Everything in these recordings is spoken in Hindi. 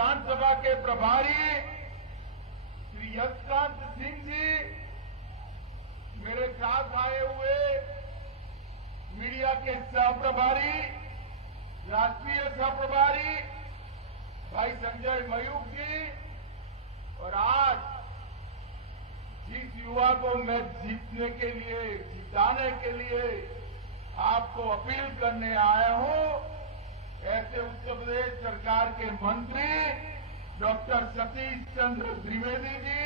विधानसभा के प्रभारी श्री यशकांत सिंह जी, मेरे साथ आए हुए मीडिया के सह प्रभारी, राष्ट्रीय सह प्रभारी भाई संजय मयूख जी, और आज जिस युवा को मैं जीतने के लिए, जिताने के लिए आपको अपील करने आया हूं, ऐसे उत्तर प्रदेश सरकार के मंत्री डॉक्टर सतीश चंद्र द्विवेदी जी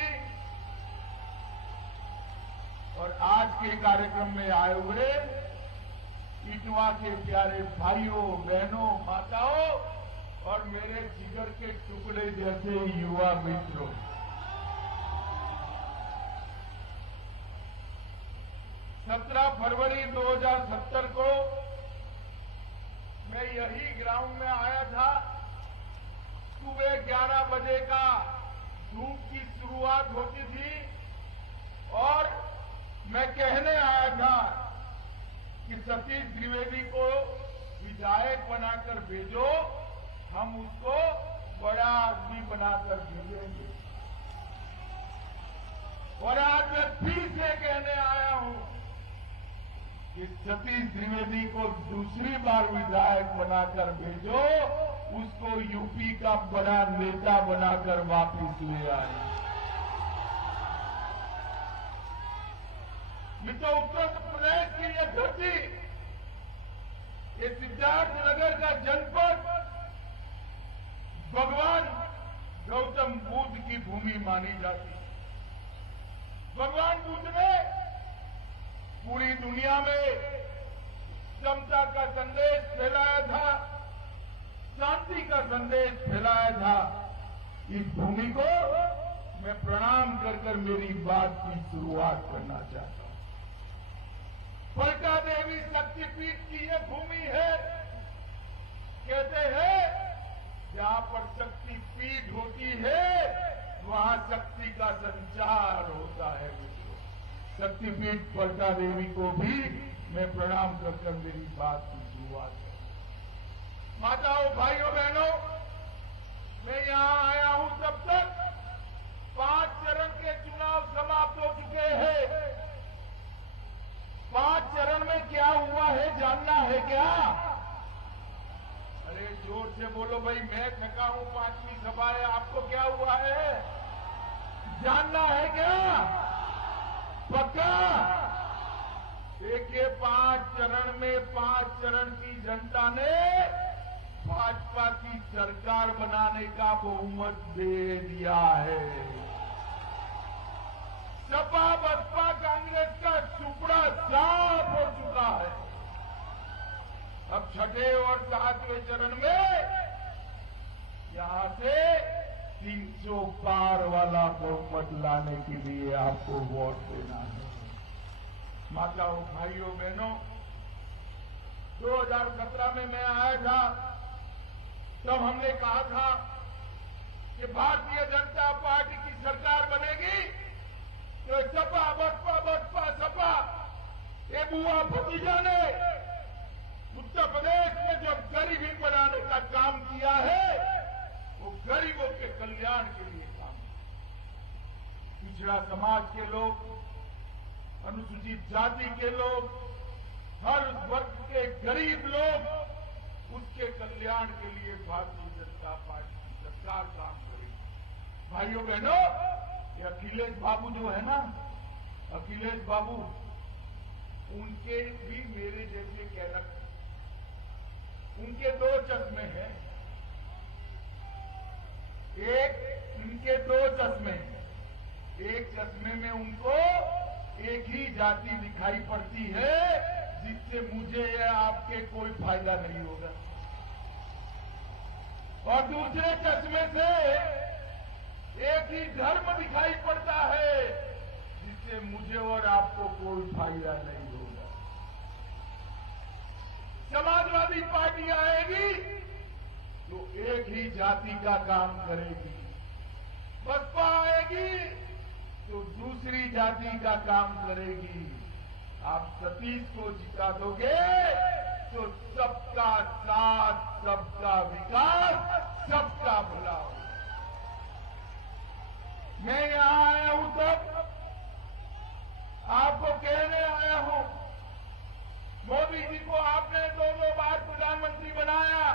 और आज के कार्यक्रम में आए हुए इटवा के प्यारे भाइयों, बहनों, माताओं और मेरे जिगर के टुकड़े जैसे युवा मित्रों, 17 फरवरी 2017 को मैं यही ग्राउंड में आया था। सुबह 11 बजे का धूप की शुरुआत होती थी और मैं कहने आया था कि सतीश द्विवेदी को विधायक बनाकर भेजो, हम उसको बड़ा आदमी बनाकर भेजेंगे। और आज मैं फिर से कहने आया हूं कि सतीश द्विवेदी को दूसरी बार विधायक बनाकर भेजो, उसको यूपी का बड़ा नेता बनाकर वापस ले आए। मित्रों, उत्तर प्रदेश की ये धरती, ये सिद्धार्थनगर का जनपद भगवान गौतम बुद्ध की भूमि मानी जाती है। भगवान बुद्ध ने पूरी दुनिया में समता का संदेश फैलाया था, शांति का संदेश फैलाया था। इस भूमि को मैं प्रणाम कर मेरी बात की शुरुआत करना चाहता हूं। फलका देवी शक्तिपीठ की ये भूमि है। कहते हैं जहां पर शक्तिपीठ होती है वहां शक्ति का संचार होता है। शक्तिपीठ फलका देवी को भी मैं प्रणाम कर मेरी बात की शुरुआत करूं। माताओं, भाइयों, बहनों, मैं यहां आया हूं तब तक 5 चरण के चुनाव समाप्त हो चुके हैं। 5 चरण में क्या हुआ है जानना है क्या? अरे जोर से बोलो भाई, मैं थका हूं, 5वीं सभा है, आपको क्या हुआ है जानना है क्या? पक्का? देखिए, 5 चरण में 5 चरण की जनता ने भाजपा की सरकार बनाने का बहुमत दे दिया है। सपा, बसपा, कांग्रेस का टुकड़ा साफ हो चुका है। अब 6ठे और 7वें चरण में यहां से 300 पार वाला बहुमत लाने के लिए आपको वोट देना है। माताओं, भाइयों, बहनों, 2017 में मैं आया था, तब हमने कहा था कि भारतीय जनता पार्टी की सरकार बनेगी तो सपा, बसपा, बसपा, सपा, ये बुआ भतीजा ने उत्तर प्रदेश में जो गरीबी बनाने का काम किया है वो गरीबों के कल्याण के लिए काम। पिछड़ा समाज के लोग, अनुसूचित जाति के लोग, हर वर्ग के गरीब लोग, उसके कल्याण के लिए भारतीय जनता पार्टी की सरकार काम करेगी। भाइयों, बहनों, ये अखिलेश बाबू जो है ना, अखिलेश बाबू, उनके भी मेरे जैसे कैरेक्टर, उनके 2 चश्मे हैं। इनके 2 चश्मे, एक चश्मे में उनको एक ही जाति दिखाई पड़ती है जिससे मुझे या आपके कोई फायदा नहीं होगा, और दूसरे चश्मे से एक ही धर्म दिखाई पड़ता है जिससे मुझे और आपको कोई फायदा नहीं होगा। समाजवादी पार्टी आएगी तो एक ही जाति का काम करेगी, बसपा आएगी तो दूसरी जाति का काम करेगी। आप सतीश को जिता दोगे तो सबका साथ, सबका विकास, सबका भला होगा। मैं यहां आया हूं तब आपको कहने आया हूं, मोदी जी को आपने 2 बार प्रधानमंत्री बनाया।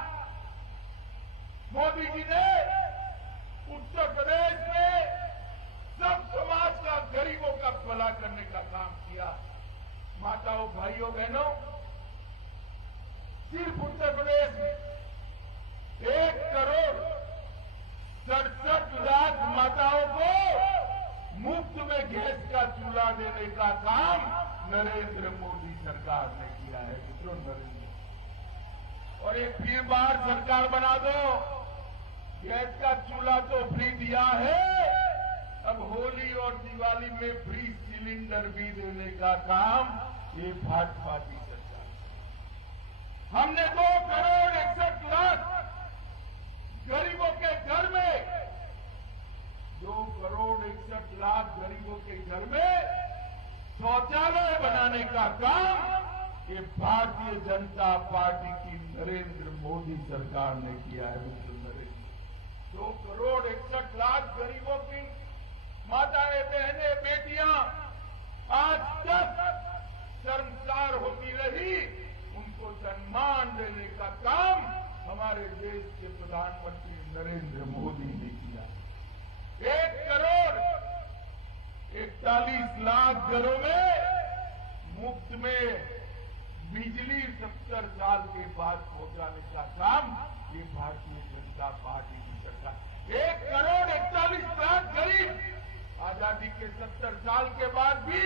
मोदी जी ने उत्तर प्रदेश में सब समाज का, गरीबों का भला करने का काम किया। माताओं, भाइयों, बहनों, सिर्फ उत्तर प्रदेश में 1,67,00,000 माताओं को मुफ्त में गैस का चूल्हा देने का काम नरेंद्र मोदी सरकार ने किया है। मित्रों, नरेंद्र और एक फिर बार सरकार बना दो। गैस का चूल्हा तो फ्री दिया है, अब होली और दिवाली में फ्री सिलेंडर भी देने का काम ये भाजपा की सरकार। हमने 2,61,00,000 गरीबों के घर में 2,61,00,000 गरीबों के घर में शौचालय बनाने का काम ये भारतीय जनता पार्टी की नरेंद्र मोदी सरकार ने किया है। 2,61,00,000 गरीबों की माताएं, बहनें, बेटियां आज तक शर्मसार होती रही, उनको सम्मान देने का काम हमारे देश के प्रधानमंत्री नरेंद्र मोदी ने किया। 1,41,00,000 घरों में मुफ्त में बिजली 70 साल के बाद पहुंचाने का काम ये भारतीय जनता पार्टी की सरकार। 1,41,00,000 गरीब आजादी के 70 साल के बाद भी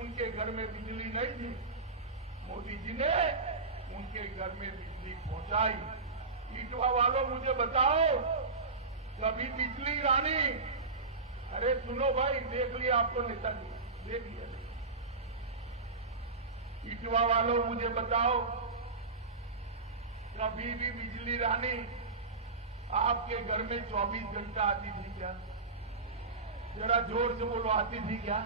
उनके घर में बिजली नहीं थी। मोदी जी ने उनके घर में बिजली पहुंचाई। इटवा वालों, मुझे बताओ, कभी बिजली रानी? अरे सुनो भाई, देख लिया आपको नेताजी, देख लिया। इटवा वालों, मुझे बताओ, कभी भी बिजली रानी आपके घर में 24 घंटा आती थी क्या? जरा जोर से बोलो, आती थी क्या?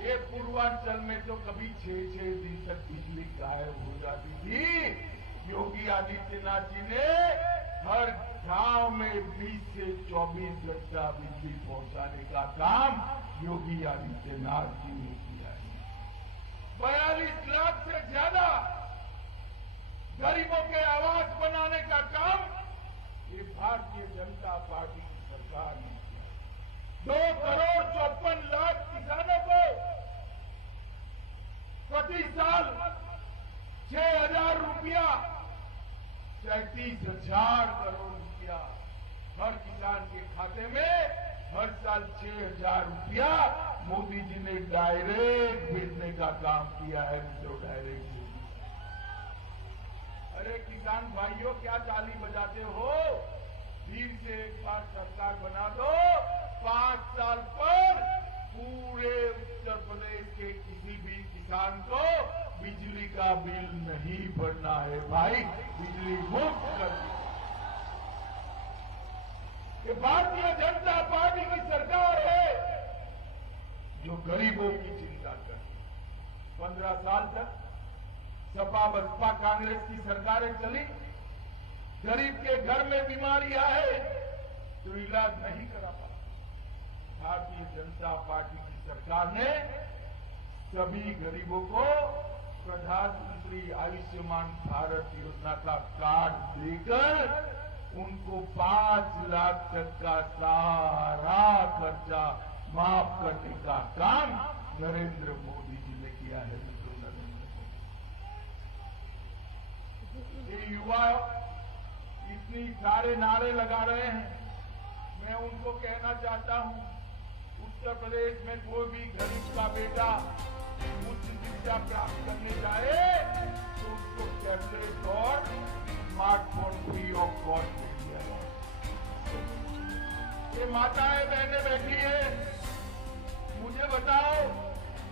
ये पूर्वांचल में तो कभी 6-6 दिन तक बिजली गायब हो जाती थी। योगी आदित्यनाथ जी ने हर गांव में 20 से 24 घंटा बिजली पहुंचाने का काम योगी आदित्यनाथ जी ने किया है। 42 लाख से ज्यादा गरीबों के आवास बनाने का काम ये भारतीय जनता पार्टी की सरकार ने किया। 2,54,00,000 किसानों को प्रति साल 6,000 रुपया, 37,000 करोड़ रुपया हर किसान के खाते में हर साल 6,000 रुपया मोदी जी ने डायरेक्ट भेजने का काम किया है। जो डायरेक्ट, अरे किसान भाइयों, क्या ताली बजाते हो? फिर से एक बार सरकार बना दो। 5 साल पर पूरे उत्तर प्रदेश के किसी भी किसान को बिजली का बिल नहीं भरना है भाई, बिजली मुफ्त कर दी। ये भारतीय जनता पार्टी की सरकार है जो गरीबों की चिंता करती है। 15 साल तक सपा, बसपा, कांग्रेस की सरकारें चली, गरीब के घर में बीमारी आए तो इलाज नहीं करा पाती। भारतीय जनता पार्टी की सरकार ने सभी गरीबों को प्रधानमंत्री आयुष्मान भारत योजना का कार्ड देकर उनको 5 लाख तक का सारा खर्चा माफ करने का काम नरेंद्र मोदी जी ने किया है। ये युवा इतनी सारे नारे लगा रहे हैं, मैं उनको कहना चाहता हूं, उत्तर प्रदेश में कोई भी गरीब का बेटा उच्च शिक्षा प्राप्त करने जाए तो उसको टैबलेट और स्मार्टफोन फ्री ऑफ कॉस्ट दिया जाए। ये माताएं, बहनें बैठी है, मुझे बताओ,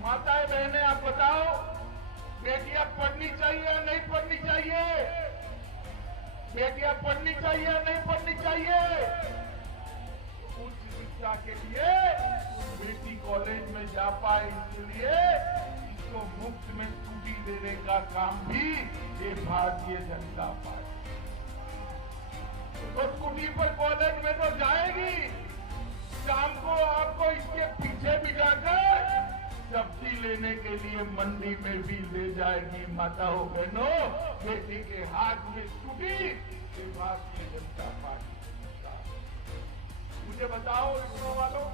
माताएं, बहनें, आप बताओ, बेटियां पढ़नी चाहिए या नहीं पढ़नी चाहिए? बेटियां पढ़नी चाहिए या नहीं पढ़नी चाहिए? उच्च शिक्षा के लिए बेटी कॉलेज में जा पाए, इसके लिए इसको मुफ्त में स्कूटी देने का काम भी ये भारतीय जनता पार्टी। तो स्कूटी पर कॉलेज में तो जाएगी, शाम को लेने के लिए मंडी में भी ले जाएगी। माताओं बहनों, बेटी के हाथ में टूटी ये भारतीय जनता पार्टी की सरकार। मुझे बताओ इसरो वालों,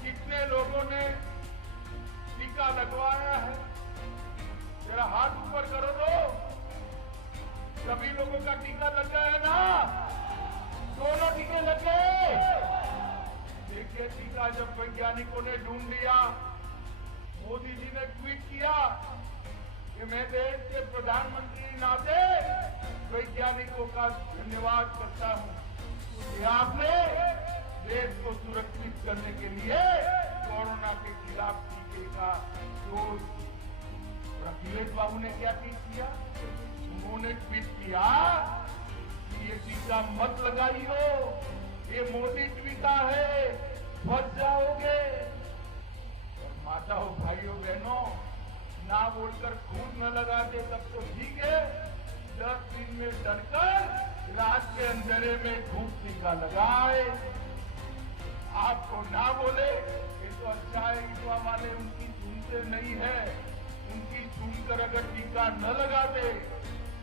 कितने लोगों ने टीका लगवाया है? जरा हाथ ऊपर करो तो। सभी लोगों का टीका लग गया है ना? दोनों टीके लग गए। देखिए, टीका जब वैज्ञानिकों ने ढूंढ लिया, मोदी जी ने ट्वीट किया कि मैं देश के प्रधानमंत्री नाते वैज्ञानिकों का धन्यवाद करता हूं कि आपने देश को सुरक्षित करने के लिए कोरोना के खिलाफ टीके का डोज। अखिलेश बाबू ने क्या ट्वीट किया? उन्होंने ट्वीट किया कि ये टीका मत लगाइयो, ये मोदी टीका है, फंस जाओगे। और माताओं भाइयों बहनों, ना बोलकर खून न लगाते तब तो ठीक है, 10 दिन में डरकर रात के अंधेरे में खून टीका लगाए। आपको ना बोले ये तो अच्छा है, युवा वाले उनकी सुनते नहीं है। उनकी सुनकर अगर टीका न लगाते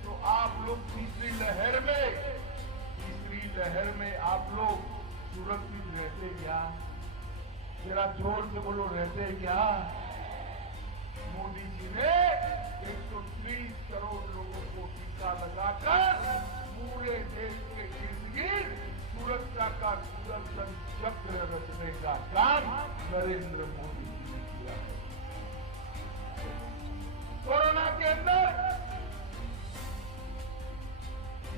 तो आप लोग तीसरी लहर में आप लोग सुरक्षित रहते क्या? जरा जोर से बोलो, रहते क्या? मोदी जी ने 130 करोड़ लोगों को टीका लगाकर पूरे देश के इर्द गिर्द सुरक्षा का सुदर्शन चक्र रचने का काम नरेंद्र मोदी जी ने किया है। कोरोना के अंदर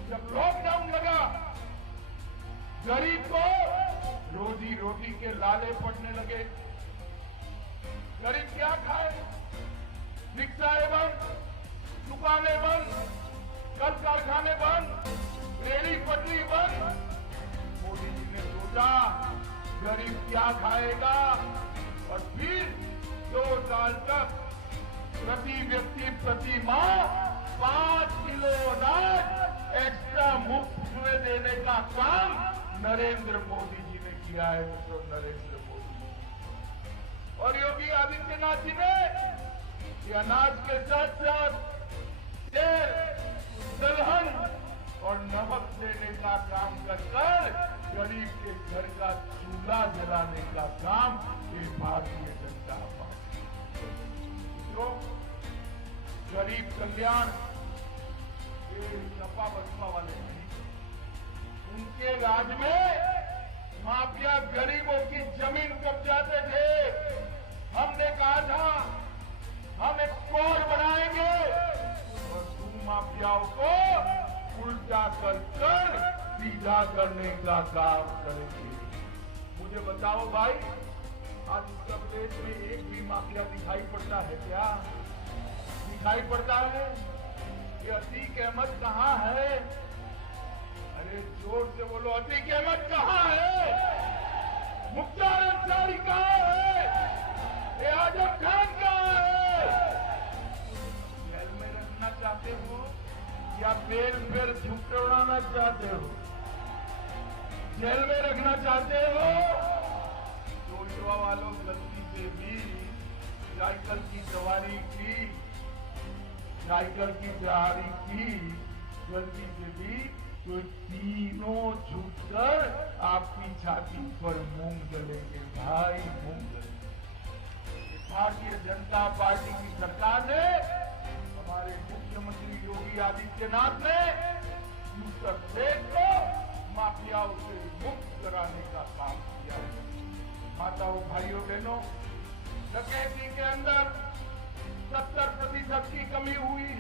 जब लॉकडाउन लगा, गरीब को रोजी रोटी के लाले पड़ने लगे। गरीब क्या खाए? रिक्शाएं बंद, दुकानें बंद, कल कारखाने बंद, रेहड़ी पटरी बंद। मोदी जी ने सोचा गरीब क्या खाएगा, और फिर 2 साल तक प्रति व्यक्ति प्रति माह 5 किलो अनाज एक्स्ट्रा मुफ्त में देने का काम नरेंद्र मोदी जी ने किया है। मित्रों, नरेंद्र मोदी जी और योगी आदित्यनाथ जी ने ये अनाज के साथ साथ तेल, दलहन और नमक देने का काम कर गरीब के घर का चूल्हा जलाने का काम ये भारतीय जनता पार्टी। मित्रों, गरीब कल्याण ये सपा बसपा वाले नहीं, उनके राज में माफिया गरीबों की जमीन कब्जाते थे। हमने कहा था हम एक कोर बनाएंगे और तुम माफियाओं को उल्टा कर सीधा करने का काम करेंगे। मुझे बताओ भाई, आज उत्तर प्रदेश में एक भी माफिया दिखाई पड़ता है क्या? दिखाई पड़ता है? ये अतीक अहमद कहाँ है? अरे जोर से बोलो, अतीक अहमद कहाँ है? मुख्तार अंसारी कहाँ है? ये आजम खान कहाँ है? जेल में रखना चाहते हो या बेल पर झूठे उड़ाना चाहते हो? जेल में रखना चाहते हो तो युवा वालों, गलती से भी साइकिल की सवारी की, साइकिल की सवारी की गलती से भी तो तीनों छूटकर आपकी छाती पर मूंग जलेंगे भाई, मूंग जलेंगे। भारतीय जनता पार्टी की सरकार ने, हमारे मुख्यमंत्री योगी आदित्यनाथ ने उत्तर प्रदेश को माफियाओं से मुक्त कराने का काम किया है। माताओं भाइयों बहनों, डकैती के अंदर 70% की कमी हुई,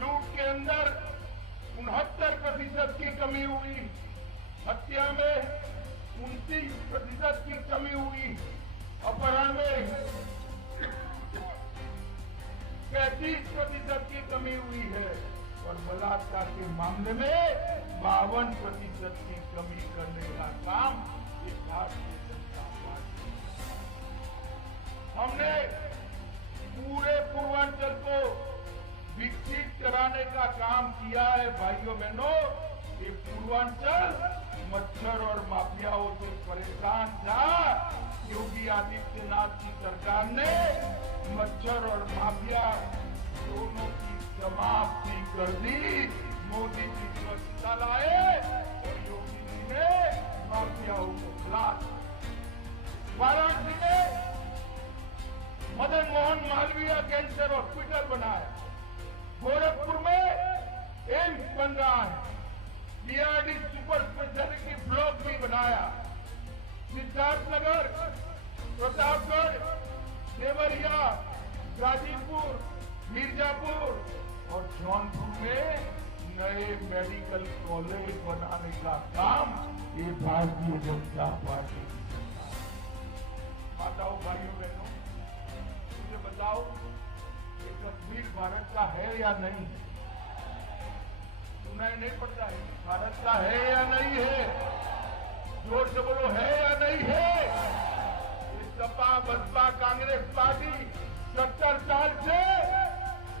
लूट के अंदर 69% की कमी हुई, हत्या में 29% की कमी हुई, अपहरण में 35% की कमी हुई है और बलात्कार के मामले में 52% की कमी करने का काम ये भारतीय जनता पार्टी। हमने पूरे पूर्वांचल को विकसित कराने का काम किया है। भाइयों बहनों, ये पूर्वांचल मच्छर और माफियाओं से परेशान था, योगी आदित्यनाथ की सरकार ने मच्छर और माफिया दोनों की समाप्ति कर दी। मोदी जी स्वच्छता लाए और योगी जी ने माफियाओं को खिला। वाराणसी में मदन मोहन मालवीय कैंसर हॉस्पिटल बनाया। गोरखपुर में एम्स बन रहा है। बीआरडी सुपर स्पेशलिटी ब्लॉक भी बनाया। सिद्धार्थनगर, प्रतापगढ़, देवरिया, गाजीपुर, मिर्जापुर और जौनपुर में नए मेडिकल कॉलेज बनाने का काम ये भारतीय जनता पार्टी की सरकार। माताओं, भाइयों, बहनों, मुझे बताओ ये कश्मीर भारत का है या नहीं? सुनाई नहीं पड़ता है? भारत का है या नहीं है? जोर से बोलो, है या नहीं है? सपा, बसपा, कांग्रेस पार्टी 70 साल से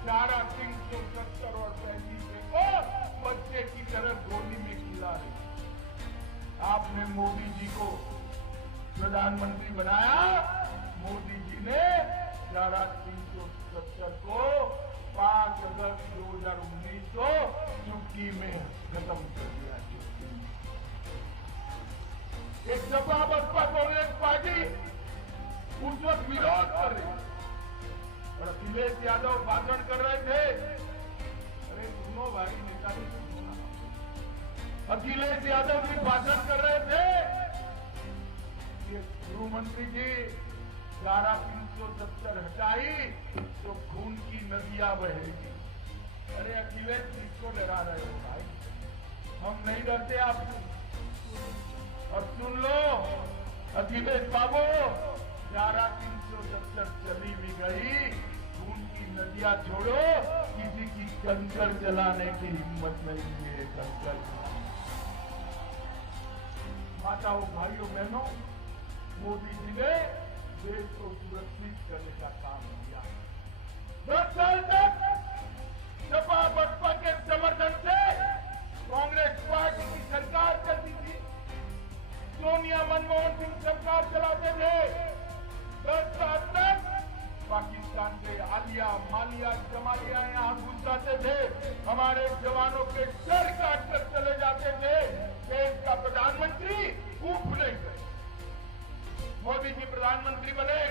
370 और 35 को बच्चे की तरह गोदी में खिला रही। आपने मोदी जी को प्रधानमंत्री बनाया। मोदी जी ने 370 को 5 अगस्त 2019 को चुटकी में खत्म कर दिया। एक सपा, बसपा, कांग्रेस पार्टी उस वक्त विरोध कर रही और अखिलेश यादव भाषण कर रहे थे। अरे सुनो भाई, नेता भी सुनो। अखिलेश यादव भी भाषण कर रहे थे कि गृह मंत्री जी 370 हटाई तो खून की नदियां बहेगी। अरे अखिलेश, किसको डरा रहे हो भाई? हम नहीं डरते आपसे। और सुन लो अखिलेश बाबू, 370 चली भी गई, खून की नदियां छोड़ो, किसी की कंकर चलाने की हिम्मत नहीं है। कंकर माताओं, भाइयों, बहनों, मोदी जी ने देश को सुरक्षित करने का काम किया। 10 साल तक सपा, बसपा के समर्थन से कांग्रेस पार्टी की सरकार चलती थी। सोनिया, मनमोहन सिंह सरकार चलाते थे। 10 साल तक पाकिस्तान के आलिया, मालिया, जमालिया यहाँ घुस जाते थे। हमारे जवानों के सर काट कर चले जाते थे। देश का प्रधानमंत्री ऊप नहीं गए। मोदी जी प्रधानमंत्री बने,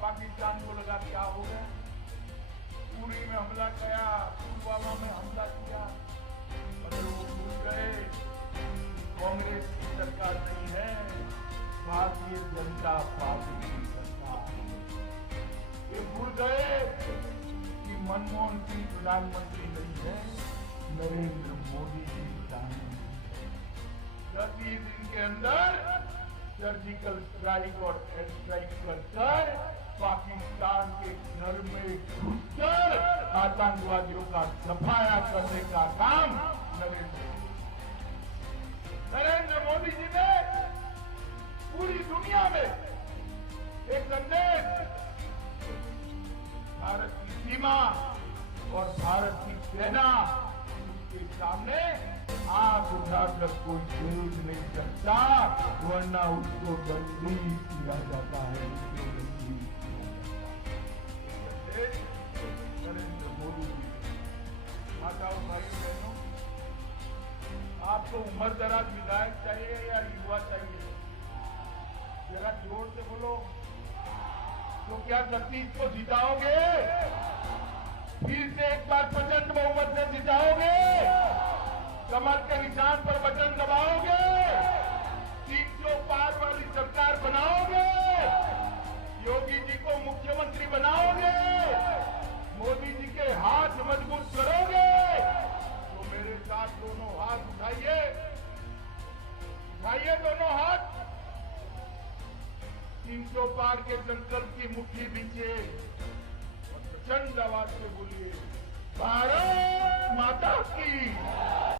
पाकिस्तान को लगा क्या हो गया। उरी में हमला किया, पुलवामा में हमला किया, मगर वो भूल गए कांग्रेस की सरकार नहीं है, भारतीय जनता पार्टी की सरकार। ये भूल गए कि मनमोहन सिंह प्रधानमंत्री नहीं है, नरेंद्र मोदी जी प्रधानमंत्री। 10 दिन के अंदर सर्जिकल स्ट्राइक और एयर स्ट्राइक कर पाकिस्तान के घर में घुसकर आतंकवादियों का सफाया करने का काम नरेंद्र मोदी जी ने पूरी दुनिया में एक संदेश, भारत की सीमा और भारत की सेना उसके सामने आंख उठाकर कोई देख नहीं सकता, वरना उसको बंदी किया जाता है। नरेंद्र मोदी जी। माताओं, भाइयों, बहनों, आपको उम्र दराज विधायक चाहिए या युवा चाहिए? जरा जोर से बोलो। तो क्या सतीश को जिताओगे? फिर से एक बार प्रचंड बहुमत से जिताओगे? कमल के निशान पर बटन दबाओगे? 300 पार वाली सरकार बनाओगे? योगी जी को मुख्यमंत्री बनाओगे? मोदी जी के हाथ मजबूत करोगे? तो मेरे साथ दोनों हाथ उठाइए, उठाइए दोनों हाथ। 300 पार के संकल्प की मुट्ठी बीचे और प्रचंड आवाज से बोलिए, भारत माता की।